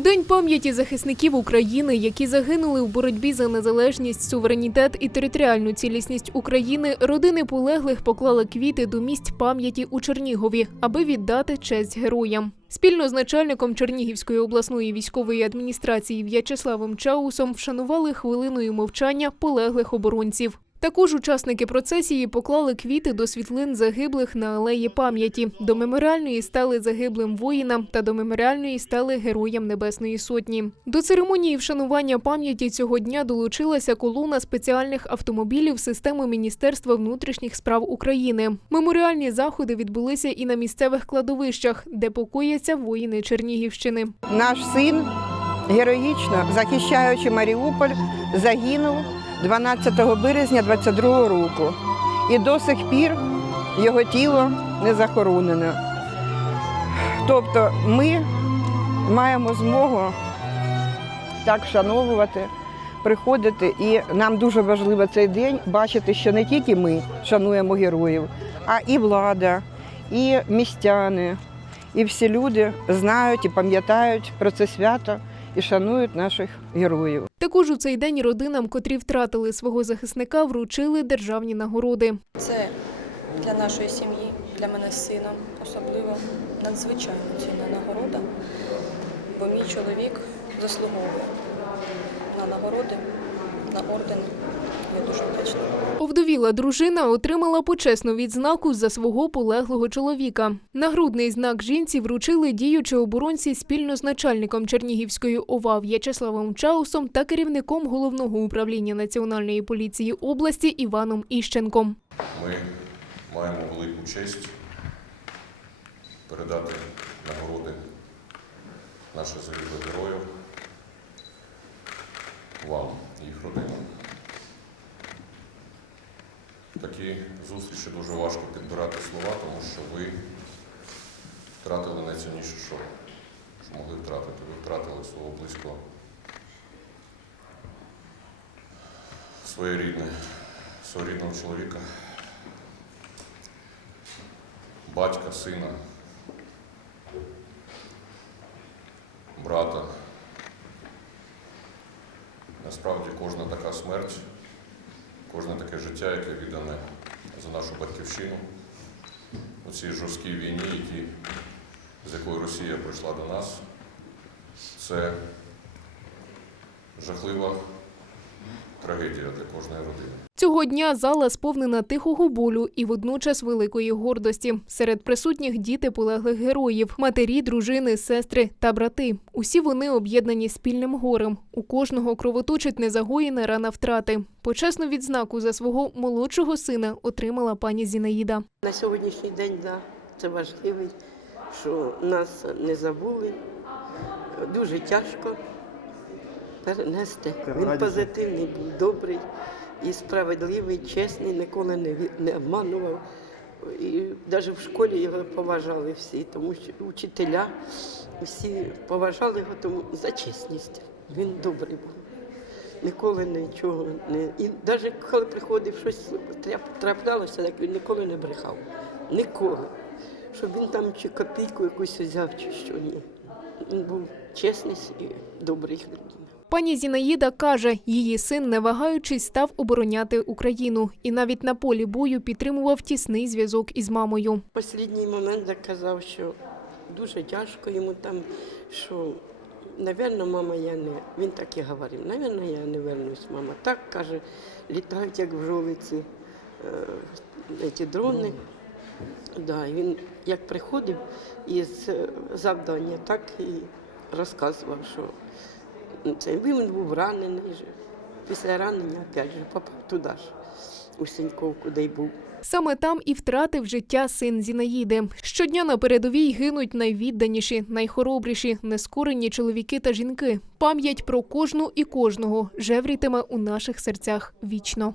День пам'яті захисників України, які загинули в боротьбі за незалежність, суверенітет і територіальну цілісність України, родини полеглих поклали квіти до місць пам'яті у Чернігові, аби віддати честь героям. Спільно з начальником Чернігівської обласної військової адміністрації В'ячеславом Чаусом вшанували хвилиною мовчання полеглих оборонців. Також учасники процесії поклали квіти до світлин загиблих на алеї пам'яті, до меморіальної стели загиблим воїнам та до меморіальної стели Героям Небесної Сотні. До церемонії вшанування пам'яті цього дня долучилася колона спеціальних автомобілів системи Міністерства внутрішніх справ України. Меморіальні заходи відбулися і на місцевих кладовищах, де покояться воїни Чернігівщини. Наш син, героїчно захищаючи Маріуполь, загинув 12 березня 22 року. І до сих пір його тіло не захоронено. Тобто ми маємо змогу так вшановувати, приходити. І нам дуже важливо цей день бачити, що не тільки ми шануємо героїв, а і влада, і містяни, і всі люди знають і пам'ятають про це свято і шанують наших героїв. Також у цей день родинам, котрі втратили свого захисника, вручили державні нагороди. Це для нашої сім'ї, для мене з сином особливо надзвичайно цінна нагорода, бо мій чоловік заслуговує на нагороди, на орден. Я дуже вдячна. Овдовіла дружина отримала почесну відзнаку за свого полеглого чоловіка. Нагрудний знак жінці вручили діючі оборонці спільно з начальником Чернігівської ОВА В'ячеславом Чаусом та керівником головного управління національної поліції області Іваном Іщенком. Ми маємо велику честь передати нагороди наших загиблих героїв вам, їх родинам. Такі зустрічі дуже важко підбирати слова, тому що ви втратили найцінніше, що, що могли втратити. Ви втратили свого близького, своє рідне, свого рідного чоловіка, батька, сина, брата. Насправді кожна така смерть, кожне таке життя, яке віддане за нашу батьківщину у цій жорсткій війні, які, з якою Росія прийшла до нас, це жахлива трагедія для кожної родини. Цього дня зала сповнена тихого болю і водночас великої гордості. Серед присутніх діти полеглих героїв, матері, дружини, сестри та брати. Усі вони об'єднані спільним горем. У кожного кровоточить незагоєна рана втрати. Почесну відзнаку за свого молодшого сина отримала пані Зінаїда. На сьогоднішній день да, це важливий, що нас не забули. Дуже тяжко перенести. Він позитивний, був добрий і справедливий, чесний, ніколи не, не обманував. І навіть в школі його поважали всі, тому що учителя всі поважали його тому за чесність. Він добрий був. Ніколи нічого не. І навіть коли приходив щось траплялося, так він ніколи не брехав. Ніколи. Щоб він там чи копійку якусь взяв, чи що ні. Він був чесний і добрий людина. Пані Зінаїда каже, її син, не вагаючись, став обороняти Україну і навіть на полі бою підтримував тісний зв'язок із мамою. Останній момент доказав, що дуже тяжко йому там, що, напевно, мама, я не. Він так і говорив, напевно, я не вернусь, мама. Так каже, літають, як в жолиці, е, ці дрони. Да, він як приходив із е, завдання, так і розказував, що це він був ранений. же. Після ранення опять же попав туди ж, у Сіньковку, де й був. Саме там і втратив життя син Зінаїди. Щодня на передовій гинуть найвідданіші, найхоробріші, нескорені чоловіки та жінки. Пам'ять про кожну і кожного жеврітиме у наших серцях вічно.